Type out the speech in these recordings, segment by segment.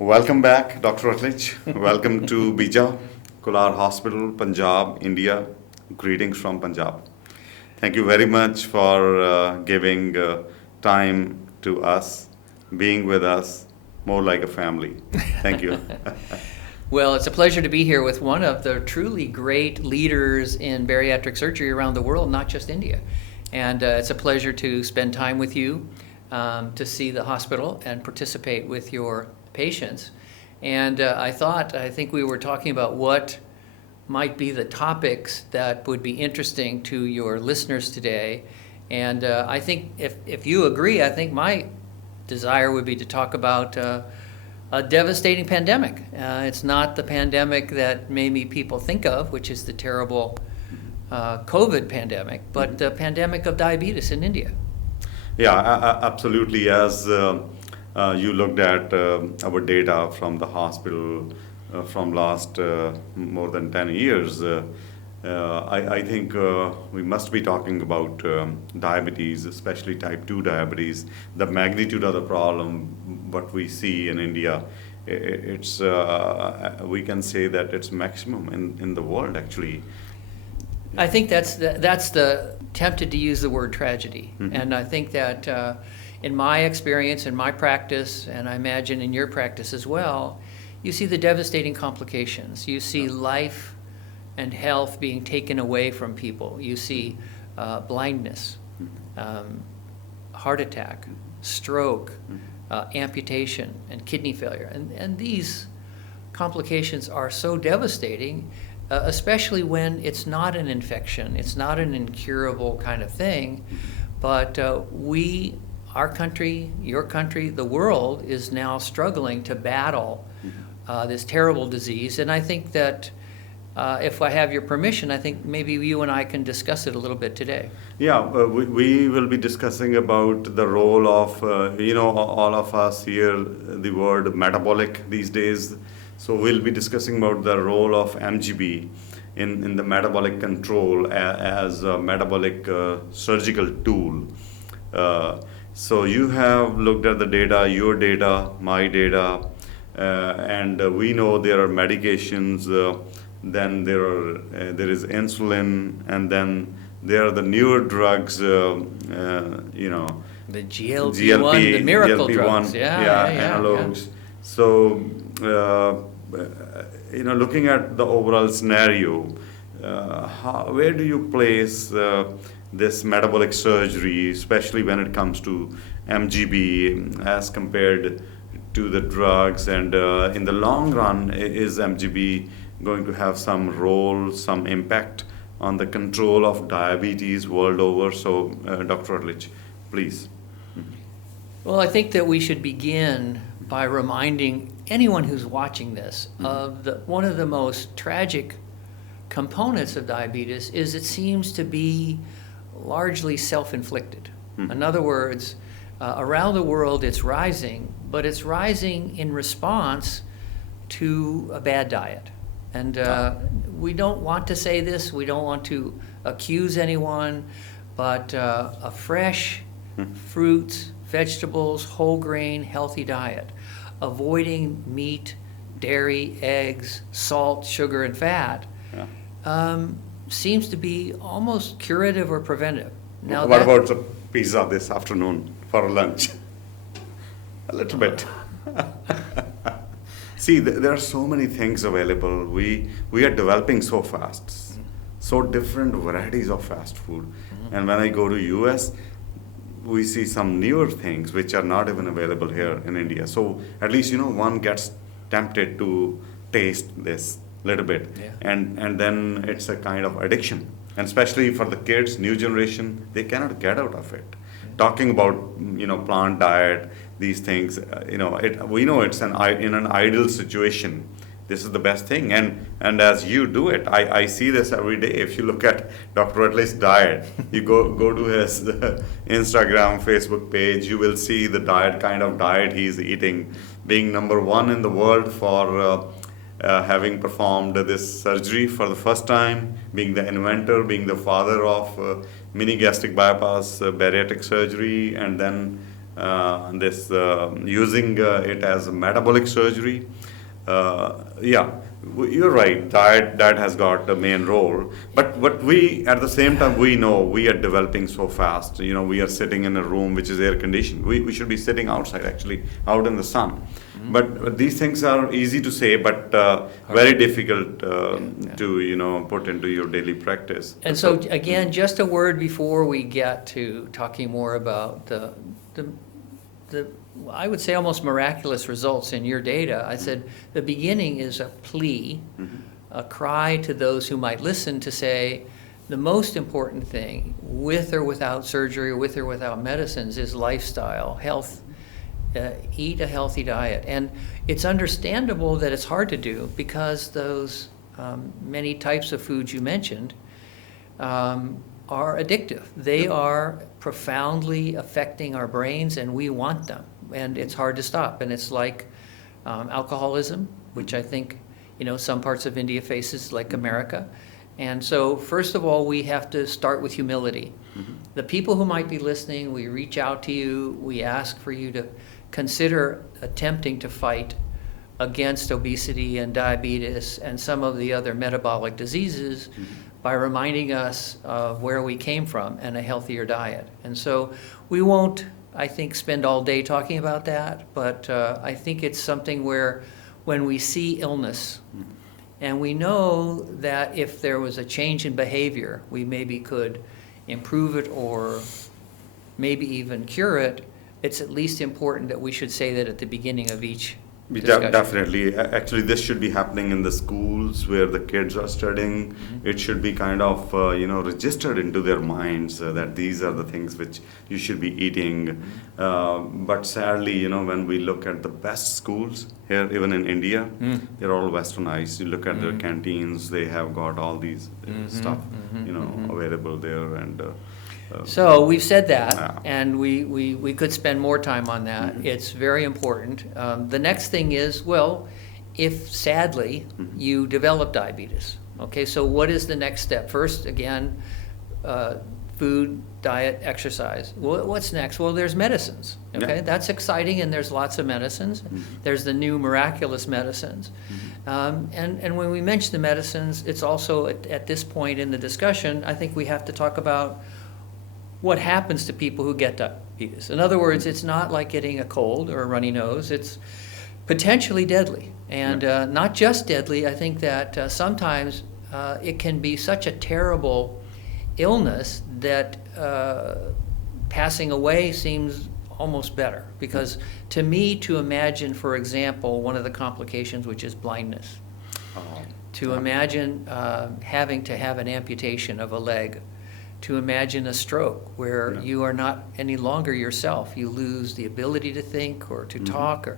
Welcome back, Dr. Rutledge. Welcome to Bija, Kular Hospital, Punjab, India. Greetings from Punjab. Thank you very much for giving time to us, being with us, more like a family. Thank you. Well, it's a pleasure to be here with one of the truly great leaders in bariatric surgery around the world, not just India. And it's a pleasure to spend time with you, to see the hospital and participate with your patients. And I think we were talking about what might be the topics that would be interesting to your listeners today. And I think if you agree, I think my desire would be to talk about a devastating pandemic. It's not the pandemic that maybe people think of, which is the terrible COVID pandemic, but the pandemic of diabetes in India. Yeah, absolutely. As you looked at our data from the hospital from last more than 10 years, I think we must be talking about diabetes, especially type 2 diabetes, the magnitude of the problem, what we see in India. It's we can say that it's maximum in the world, actually. I think that's the tempted to use the word tragedy. Mm-hmm. And I think that in my experience, in my practice, and I imagine in your practice as well, you see the devastating complications. You see life and health being taken away from people. You see blindness, heart attack, stroke, amputation, and kidney failure. And these complications are so devastating, especially when it's not an infection, it's not an incurable kind of thing, but our country, your country, the world is now struggling to battle this terrible disease. And I think that if I have your permission, I think maybe you and I can discuss it a little bit today. Yeah, we will be discussing about the role of, all of us hear the word metabolic these days. So we'll be discussing about the role of MGB in the metabolic control as a metabolic surgical tool. So you have looked at the data, your data, my data, and we know there are medications, then there is insulin, and then there are the newer drugs, The GLP-1, the miracle drugs. Analogs. Yeah. So, looking at the overall scenario, where do you place this metabolic surgery, especially when it comes to MGB as compared to the drugs? And in the long run, is MGB going to have some role, some impact on the control of diabetes world over? So, Dr. Rutledge, please. Well, I think that we should begin by reminding anyone who's watching this of one of the most tragic components of diabetes is it seems to be largely self-inflicted. In other words, around the world it's rising, but it's rising in response to a bad diet. And we don't want to say this, we don't want to accuse anyone, but a fresh fruits, vegetables, whole grain, healthy diet, avoiding meat, dairy, eggs, salt, sugar, and fat, seems to be almost curative or preventive. Now, what about the pizza this afternoon for lunch? A little bit. See, there are so many things available. We are developing so fast, so different varieties of fast food. And when I go to US, we see some newer things which are not even available here in India. So at least, one gets tempted to taste this little bit. Yeah. And then it's a kind of addiction. And especially for the kids, new generation, they cannot get out of it. Talking about, plant diet, these things, we know it's in an ideal situation. This is the best thing. And as you do it, I see this every day. If you look at Dr. Rutledge's diet, you go to his Instagram, Facebook page, you will see the kind of diet he's eating, being number one in the world for having performed this surgery for the first time, being the inventor, being the father of Mini Gastric Bypass bariatric surgery, and then using it as a metabolic surgery. Yeah, you're right. Diet has got the main role. But what we at the same time we know we are developing so fast. You know, we are sitting in a room which is air conditioned. We should be sitting outside, actually, out in the sun. But these things are easy to say, but very difficult to put into your daily practice. And so again, just a word before we get to talking more about the I would say almost miraculous results in your data. I said the beginning is a plea, a cry to those who might listen to say the most important thing, with or without surgery, with or without medicines, is lifestyle, health. Eat a healthy diet. And it's understandable that it's hard to do because those many types of foods you mentioned are addictive. They are profoundly affecting our brains, and we want them. And it's hard to stop. And it's like alcoholism, which I think some parts of India faces, like America. And so first of all, we have to start with humility. The people who might be listening, we reach out to you, we ask for you to consider attempting to fight against obesity and diabetes and some of the other metabolic diseases by reminding us of where we came from and a healthier diet. And so we won't, I think, spend all day talking about that, but I think it's something where when we see illness, and we know that if there was a change in behavior, we maybe could improve it or maybe even cure it, it's at least important that we should say that at the beginning of each discussion. Definitely. Actually, this should be happening in the schools where the kids are studying. It should be kind of, registered into their minds that these are the things which you should be eating. But sadly, when we look at the best schools here, even in India, they're all westernized. You look at their canteens, they have got all these stuff, available there. And so we've said that, and we could spend more time on that. It's very important. The next thing is, well, if sadly you develop diabetes, okay, so what is the next step? First, again, food, diet, exercise. What's next? Well, there's medicines, okay? That's exciting, and there's lots of medicines. There's the new miraculous medicines. And when we mention the medicines, it's also at this point in the discussion, I think we have to talk about what happens to people who get diabetes. In other words, it's not like getting a cold or a runny nose. It's potentially deadly. And not just deadly, I think that sometimes it can be such a terrible illness that passing away seems almost better. Because to me, to imagine, for example, one of the complications, which is blindness, to imagine having to have an amputation of a leg, to imagine a stroke where you are not any longer yourself. You lose the ability to think or to talk.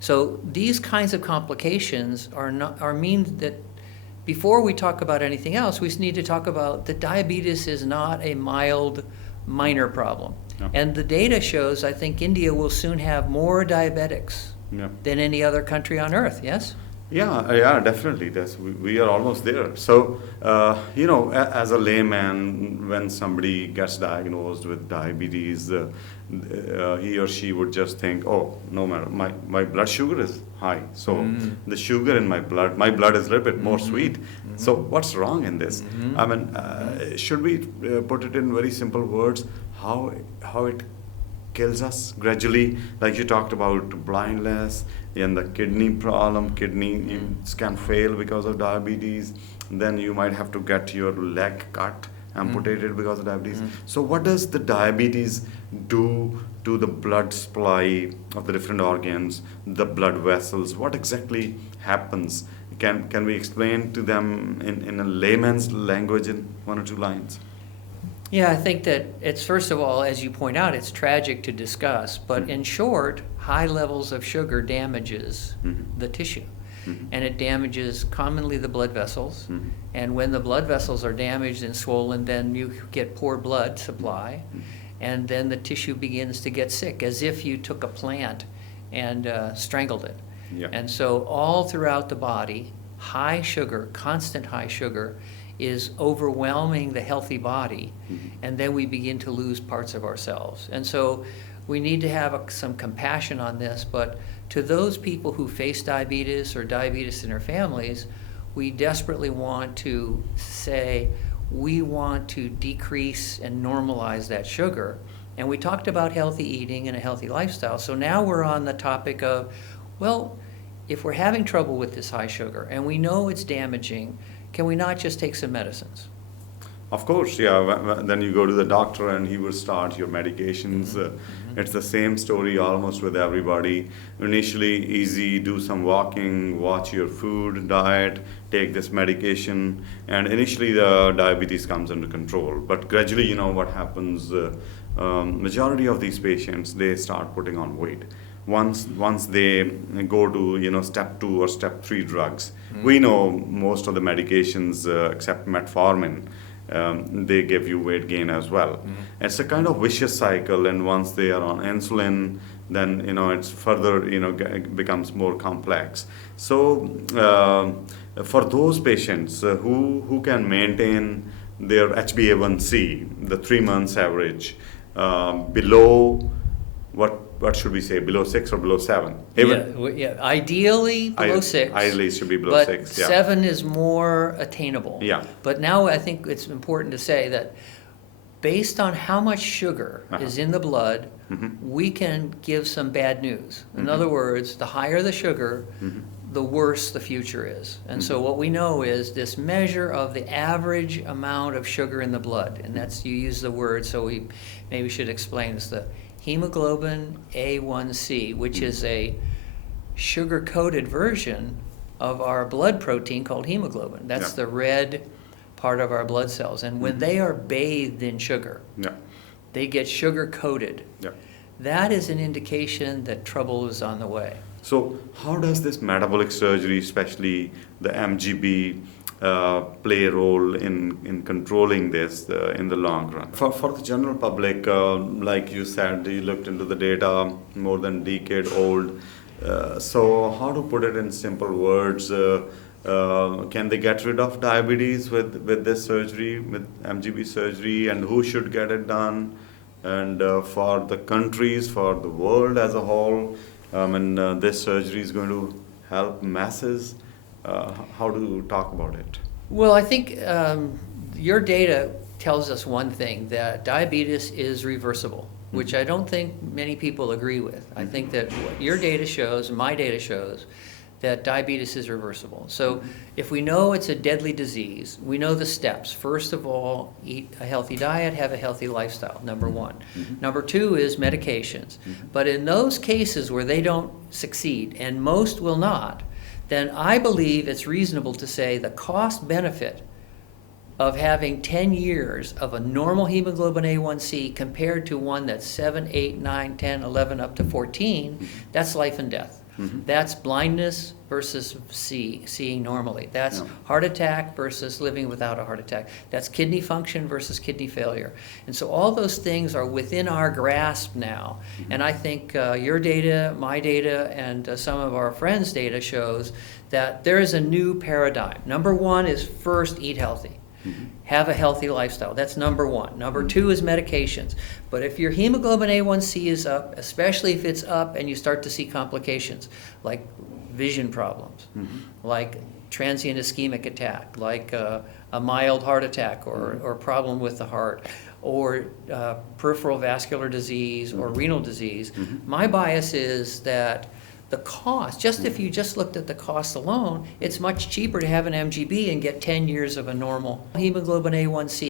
So these kinds of complications mean that before we talk about anything else, we need to talk about that diabetes is not a mild, minor problem. And the data shows, I think India will soon have more diabetics than any other country on earth, yes? Yeah, definitely. We are almost there. So, as a layman, when somebody gets diagnosed with diabetes, he or she would just think, oh, no matter, my blood sugar is high. So the sugar in my blood is a little bit more sweet. So what's wrong in this? I mean, should we put it in very simple words, how it kills us gradually, like you talked about blindness and the kidney problem. Kidneys can fail because of diabetes. Then you might have to get your leg cut, amputated because of diabetes. So what does the diabetes do to the blood supply of the different organs, the blood vessels? What exactly happens? Can we explain to them in a layman's language in 1 or 2 lines? Yeah, I think that it's, first of all, as you point out, it's tragic to discuss, but in short, high levels of sugar damages the tissue. And it damages commonly the blood vessels. And when the blood vessels are damaged and swollen, then you get poor blood supply. And then the tissue begins to get sick, as if you took a plant and strangled it. And so all throughout the body, high sugar, constant high sugar, is overwhelming the healthy body, and then we begin to lose parts of ourselves. And so we need to have some compassion on this, but to those people who face diabetes or diabetes in their families, we desperately want to say, we want to decrease and normalize that sugar. And we talked about healthy eating and a healthy lifestyle. So now we're on the topic of, well, if we're having trouble with this high sugar and we know it's damaging, can we not just take some medicines? Of course, yeah. Then you go to the doctor and he will start your medications. It's the same story almost with everybody. Initially easy, do some walking, watch your food, diet, take this medication, and initially the diabetes comes under control. But gradually, what happens, majority of these patients, they start putting on weight. Once they go to step 2 or step 3 drugs, we know most of the medications except metformin, they give you weight gain as well. It's a kind of vicious cycle, and once they are on insulin, then it's further becomes more complex. So for those patients who can maintain their HbA1c, the 3 months average, below what should we say, below 6 or below 7? Ideally below 6. Ideally it should be below but 6. Yeah. 7 is more attainable. Yeah. But now I think it's important to say that based on how much sugar is in the blood, we can give some bad news. In other words, the higher the sugar, the worse the future is. And so what we know is this measure of the average amount of sugar in the blood, and that's, you use the word, so we maybe should explain this, the hemoglobin A1C, which is a sugar-coated version of our blood protein called hemoglobin. That's the red part of our blood cells. And when they are bathed in sugar, they get sugar-coated. That is an indication that trouble is on the way. So how does this metabolic surgery, especially the MGB, play a role in controlling this in the long run? For the general public, like you said, you looked into the data, more than a decade old. So how to put it in simple words, can they get rid of diabetes with this surgery, with MGB surgery, and who should get it done? And for the countries, for the world as a whole, this surgery is going to help masses. How to talk about it? Well, I think your data tells us one thing, that diabetes is reversible, which I don't think many people agree with. I think that what your data shows, and my data shows, that diabetes is reversible. So if we know it's a deadly disease, we know the steps. First of all, eat a healthy diet, have a healthy lifestyle, number 1. Number 2 is medications. But in those cases where they don't succeed, and most will not, then I believe it's reasonable to say the cost benefit of having 10 years of a normal hemoglobin A1C compared to one that's 7, 8, 9, 10, 11, up to 14, that's life and death. That's blindness versus seeing normally. That's heart attack versus living without a heart attack. That's kidney function versus kidney failure. And so all those things are within our grasp now. And I think your data, my data, and some of our friends' data shows that there is a new paradigm. Number 1 is first eat healthy. Have a healthy lifestyle. That's number 1. Number 2 is medications. But if your hemoglobin A1C is up, especially if it's up and you start to see complications like vision problems, like transient ischemic attack, like a mild heart attack or problem with the heart, or peripheral vascular disease or renal disease, my bias is that the cost, if you just looked at the cost alone, it's much cheaper to have an MGB and get 10 years of a normal hemoglobin A1C.